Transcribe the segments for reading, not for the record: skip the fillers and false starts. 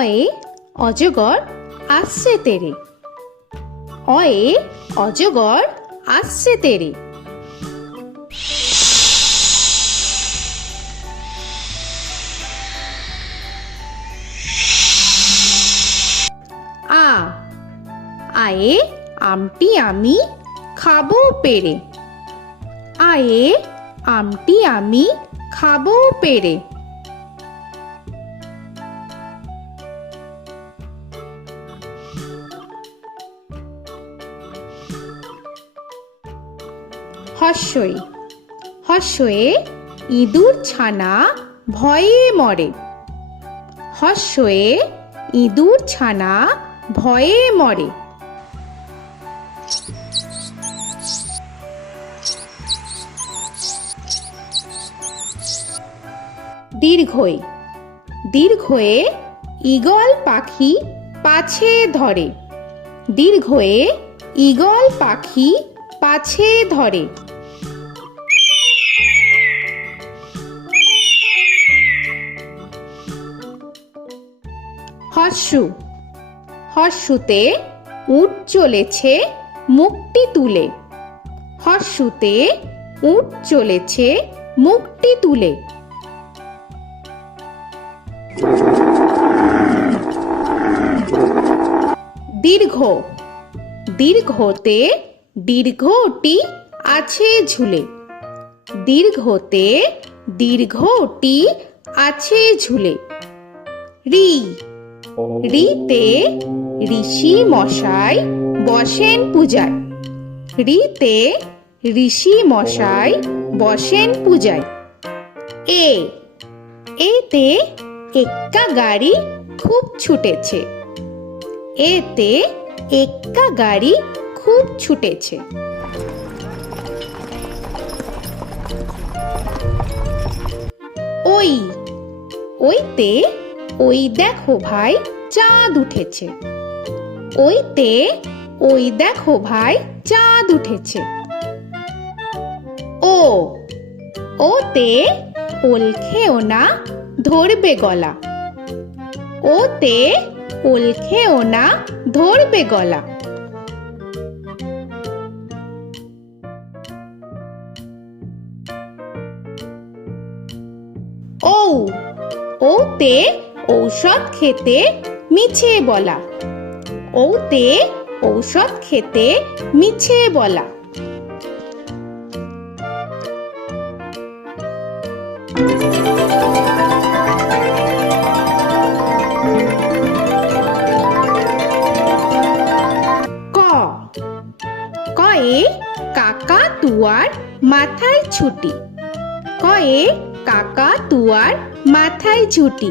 অয়ে অজগর আসছে তেরে। অয়ে অজগর আসছে তেরে। আ আয়ে আমটি আমি খাবো পেরে। আয়ে আমটি আমি খাবো পেরে। হর্ষই হর্ষয়ে ইঁদুর ছানা ভয়ে মরে। হর্ষয়ে ইঁদুর ছানা ভয়ে মরে। দীর্ঘই দীর্ঘয়ে ঈগল পাখি পাছে ধরে। দীর্ঘয়ে ঈগল পাখি পাছে ধরে। হর্ষু হর্ষুতে উট চলেছে মুখটি তুলে। হর্ষুতে উট চলেছে মুখটি তুলে। দীর্ঘ দীর্ঘতে দীর্ঘটি আছে ঝুলে। দীর্ঘতে দীর্ঘটি আছে ঝুলে। রি রিতে ঋষি মশাই বসেন পূজায়। রিতে ঋষি মশাই বসেন পূজায়। এ এতে এক্কা গাড়ি খুব ছুটেছে। এতে এক্কা গাড়ি খুব ছুটেছে। ওই ওইতে ওই দেখো ভাই চাঁদ উঠেছে। ওইতে ওই দেখো ভাই চাঁদ উঠেছে। ও ওতে ওল খেও না ধরবে গলা। ওতে ওল খেও না ধরবে গলা। ঔ ওতে ঔষধ খেতে মিছে বলা। ওতে ঔষধ খেতে মিছে বলা। ক কয়ে কাকা তুয়ার মাথায় ছুটি। কয়ে কাকা তুয়ার মাথায় ছুটি।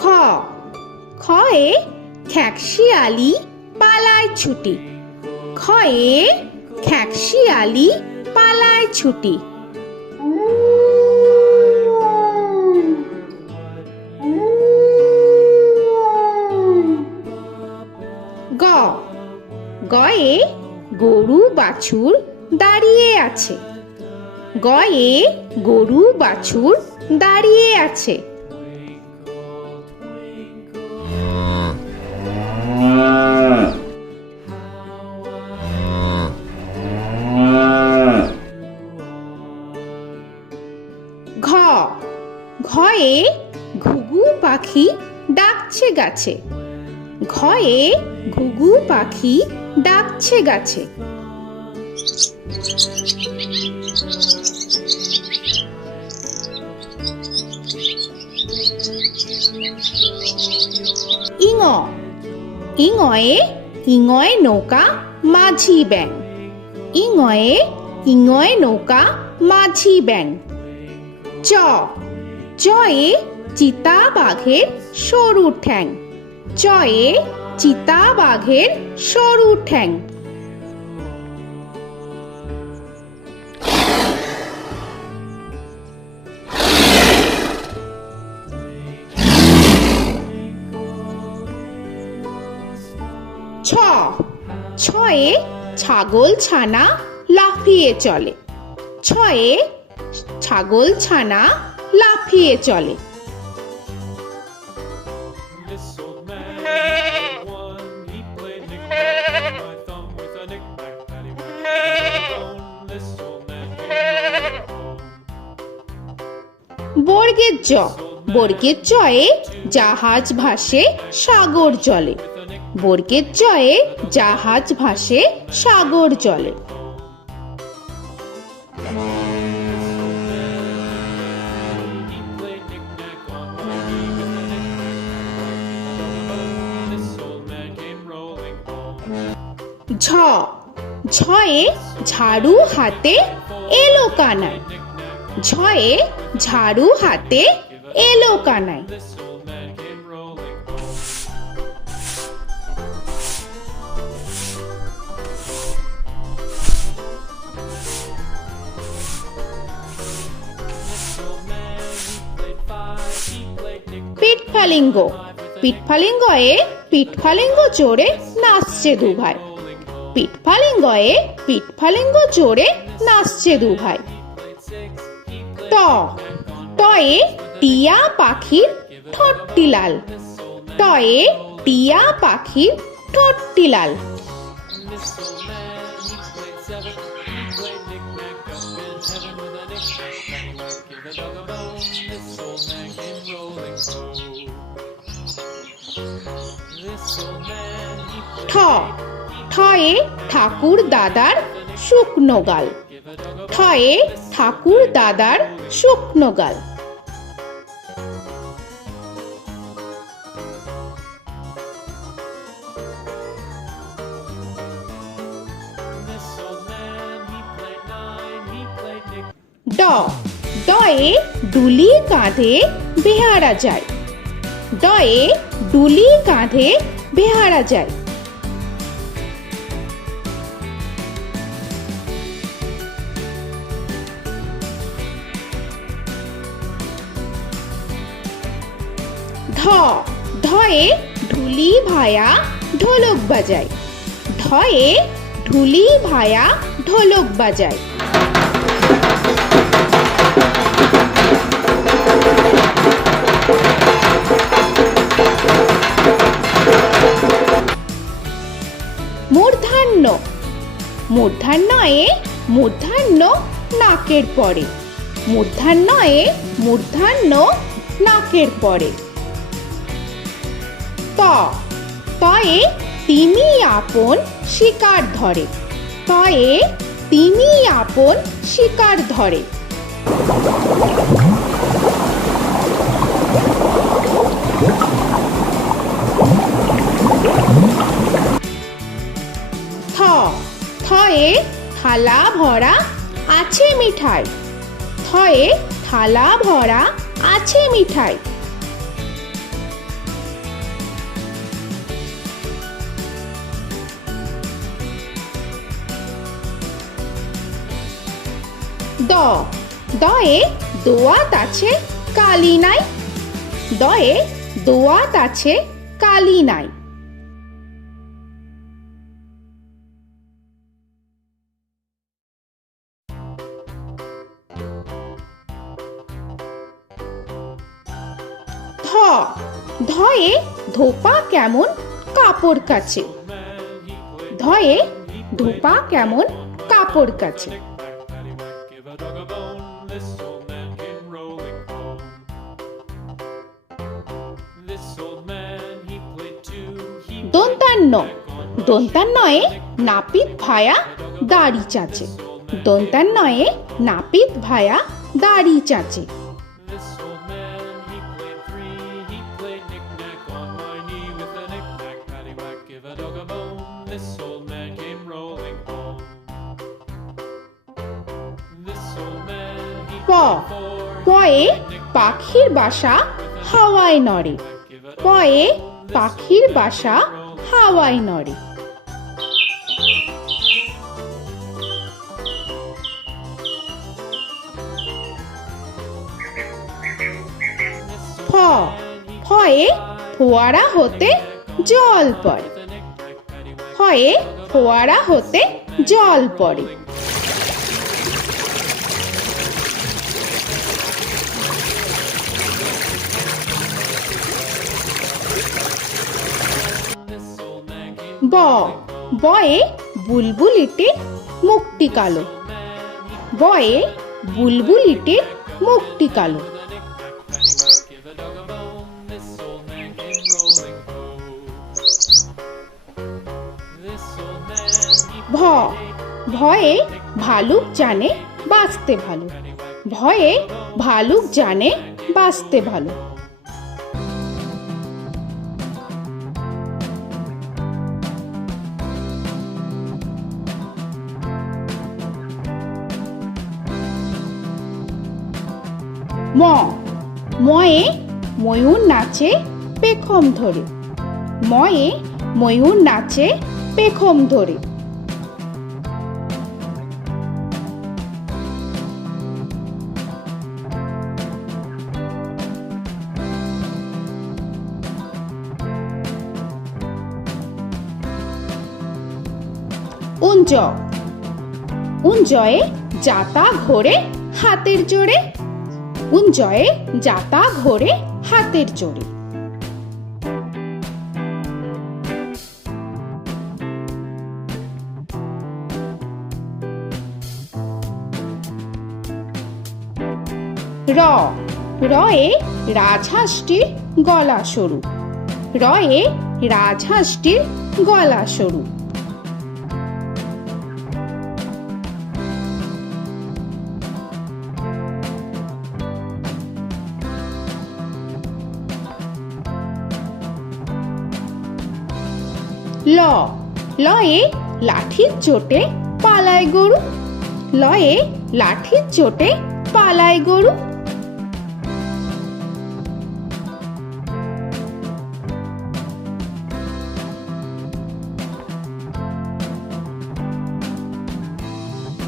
খ খয়ে খ্যাকশিয়ালি পালায় ছুটি। খয়ে খ্যাকশিয়ালি পালায় ছুটি। গ গয়ে গরু বাছুর দাঁড়িয়ে আছে। গয়ে গরু বাছুর দাঁড়িয়ে আছে। ঘ ঘয়ে ঘুঘু পাখি ডাকছে গাছে। ঘয়ে ঘুঘু পাখি ডাকছে গাছে। ইঙ ইঙয়ে ইঙয় নৌকা মাঝি ব্যাং। ইঙয়ে ইঙয় নৌকা মাঝি ব্যাং। চ চয়ে চিতা বাঘের সরু ঠ্যাং। চয়ে চিতা বাঘের সরু ঠ্যাং। ছ ছয়ে ছাগল ছানা লাফিয়ে চলে। ছয়ে ছাগল ছানা লাফিয়ে চলে। This old man had one. He played knick-knack on my thumb with a knick-knack, paddywhack, bone. This old man came rolling home. বর্গের জ, বর্গের জয়ে জাহাজ ভাসে সাগর জলে। বর্গের জয়ে জাহাজ ভাসে সাগর জলে। He played knick-knack on my knee with a knick-knack, bone. This old man came rolling home. ঝ, ঝয়ে ঝাড়ু হাতে এলো কানাই। ঝয়ে ঝাড়ু হাতে এলো Kanai. This old man came rolling home. This old man, he played five. He played knick-knack. পিঠফালিঙ্গ, পিঠফালিঙ্গয়ে পিঠফালিঙ্গ চড়ে নাচছে দু ভাই। পিঠফালিঙ্গয়ে পিঠফালিঙ্গ চড়ে নাচছে দু ভাই। ট, টয়ে টিয়া পাখির ঠোঁটটি লাল। টয়ে টিয়া পাখির ঠোঁটটি লাল। This old man, he played seven. He played knick-knack up in heaven with a knick-knack, paddywhack, give a dog a bone. This old man came rolling home. This old man, he played ঠ, ঠয়ে ঠাকুর দাদার শুকনো গাল। give a dog a ঠয়ে ঠাকুর দাদার শুকনো গাল। This old man, he played nine. He played knick. ড, ডয়ে ডুলি কাঁধে বেহারা যায়। ডয়ে ডুলি কাঁধে বেহারা যায়। ধ, ধয়ে ঢুলি ভায়া ঢোলক বাজায়। ধয়ে ঢুলি ভায়া ঢোলক বাজায়। মূর্ধন্য, মূর্ধন্যয়ে মূর্ধন্য নাকের পরে। মূর্ধন্যয়ে মূর্ধন্য নাকের পরে। ত, তয়ে তিমি আপন শিকার ধরে। তয়ে তিমি আপন শিকার ধরে। থ, থয়ে থালা ভরা আছে মিঠাই। থয়ে থালা ভরা আছে মিঠাই। দ, দয়ে দোয়াত আছে কালি নাই। দয়ে দোয়াত আছে কালি নাই। ধ, ধয়ে ধোপা কেমন কাপড় কাছে। ধয়ে ধোপা কেমন কাপড় কাছে। Paddywhack, give a dog a bone. This old man came rolling home. This old man, he played two. He দন্তান্ন, দন্তান্নয়ে নাপিত ভায়া দাড়ি চাচে। দন্তান্নয়ে নাপিত ভায়া দাড়ি চাচে। This old man, he played three. He played knick-knack on my knee with a knick-knack, paddywhack, give a dog a bone. This old man came rolling home. This old man, he প, played four. পয়ে পাখির বাসা হাওয়ায় নড়ে। পয়ে পাখির বাসা হাওয়ায় নড়ে। ফ, ফয়ে ফোয়ারা হতে জল পড়ে। ফয়ে ফোয়ারা হতে জল পড়ে। ব বয়ে বুলবুলিটির মুখটি কালো। বয়ে বুলবুলিটির মুখটি কালো। Give a dog a bone, this old man came rolling home. This old man, he ভ ভয়ে ভালুক জানে বাঁচতে ভালো। ভয়ে ভালুক জানে বাঁচতে ভালো। ম ময়ে ময়ূর নাচে পেখম ধরে। ময়ে ময়ূর নাচে পেখম ধরে। উঞ্জ উঞ্জয়ে যাতা ঘোরে হাতের জোরে। উঞ্জয়ে যাতা ঘোরে হাতের জোরে। র রয়ে রাজহাঁসটির গলা সরু। রয়ে রাজহাঁসটির গলা সরু। ল লয়ে লাঠির চোটে পালায় গরু। লয়ে লাঠির চোটে পালায় গরু।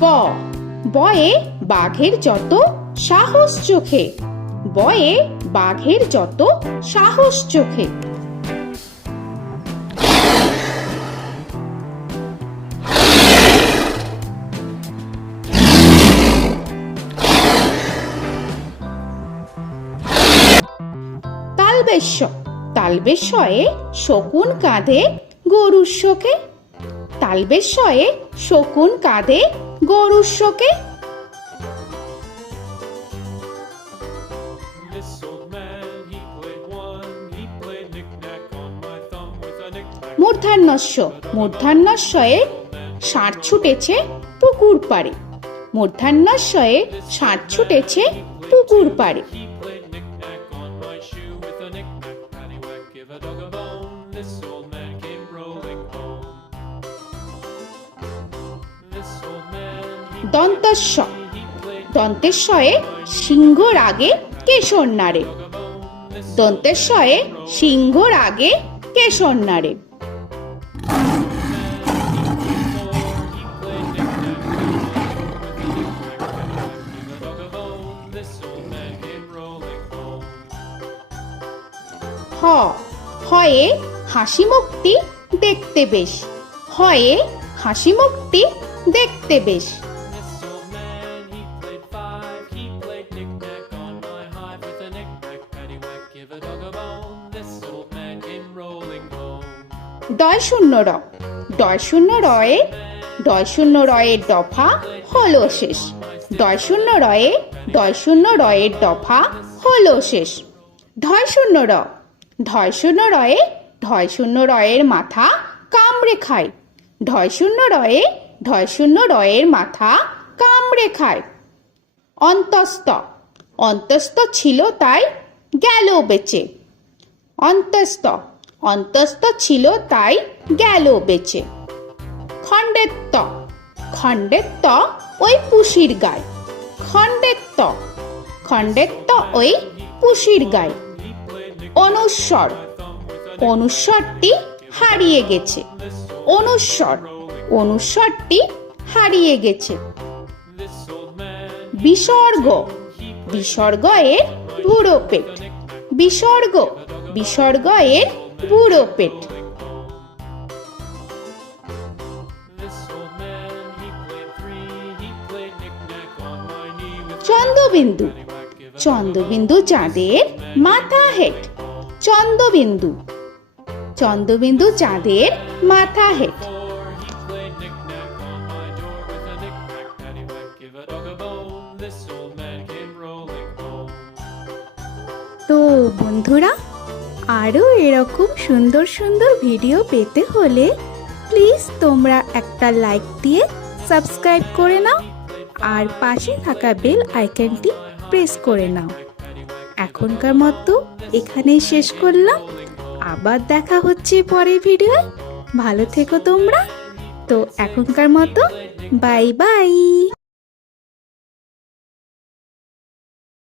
ব বয়ে বাঘের যত সাহস চোখে। বয়ে বাঘের যত সাহস চোখে। তালবেশ্য তালবেশ্যয়ে শকুন কাঁধে গরুর শোকে। তালবেশ্যয়ে শকুন কাঁধে গরুর শোকে। This old man, he played one, he played knick-knack on my thumb with a knick-knack. মূর্ধন্যস্য মূর্ধন্যস্বয়ে ষাঁড় ছুটেছে পুকুর পাড়ে। মূর্ধন্যস্বয়ে ষাঁড় ছুটেছে পুকুর পাড়ে। He played knick-knack on my shoe with a knick-knack, paddywhack, give a dog a bone. This old man came rolling home. This old man, দন্তস্ব he played দন্তেশ্বয়ে সিংহর আগে কেশর নাড়ে। dog a bone. This দন্তেশ্বয়ে সিংহর আগে কেশর নাড়ে। he played knick-knack on my shoe with a knick-knack, paddywhack, give a dog a bone. This old man came rolling home. হ হয়ে হাসি মুখটি দেখতে বেশ। হয়ে হাসি মুখটি দেখতে বেশ। This old man, he played five, he played knick-knack on my hive with a knick-knack, paddywhack, give a dog a bone. This old man came rolling home. ডয় শূন্য র ডয় শূন্য রয়ে ডয় শূন্য রয়ের দফা হলো শেষ। ডয় শূন্য রয়ে ডয় শূন্য রয়ের দফা হলো শেষ। ঢয় শূন্য র ঢয় শূন্য রয়ে ঢয় শূন্য রয়ের মাথা কামড়ে খায়। ঢয় শূন্য রয়ে ঢয় শূন্য রয়ের মাথা কামড়ে খায়। অন্তস্থ অন্তস্থ ছিল তাই গেল বেঁচে। অন্তস্থ অন্তস্থ ছিল তাই গেল বেঁচে। খণ্ডেত্ব খণ্ডেত্ব ওই পুষির গায়। খণ্ডেত্ব খণ্ডেত্ব ওই পুষির গায়। অনুস্বর অনুস্বরটি হারিয়ে গেছে। অনুস্বর অনুস্বরটি হারিয়ে গেছে। This old man, বিসর্গ বিসর্গ এর বুড়ো পেট। বিসর্গ বিসর্গ এর বুড়ো পেট। this old man, he played three, he played knick-knack on my knee with Chandrabindu paddywhack, give a Chandrabindu চাঁদের মাথা হেট। চন্দ্রবিন্দু চন্দ্রবিন্দু চাঁদের মাথা head. Before he played knick-knack on my door with a knick-knack, paddywhack, give a dog a bone. This old man came rolling home. তো বন্ধুরা, আরও এরকম সুন্দর সুন্দর ভিডিও পেতে হলে প্লিজ তোমরা একটা লাইক দিয়ে সাবস্ক্রাইব করে নাও আর পাশে থাকা বেল আইকনটি প্রেস করে নাও। এখনকার মতো এখানেই শেষ করলাম, আবার দেখা হচ্ছে পরের ভিডিও। ভালো থেকো তোমরা। তো এখনকার মতো বাই বাই।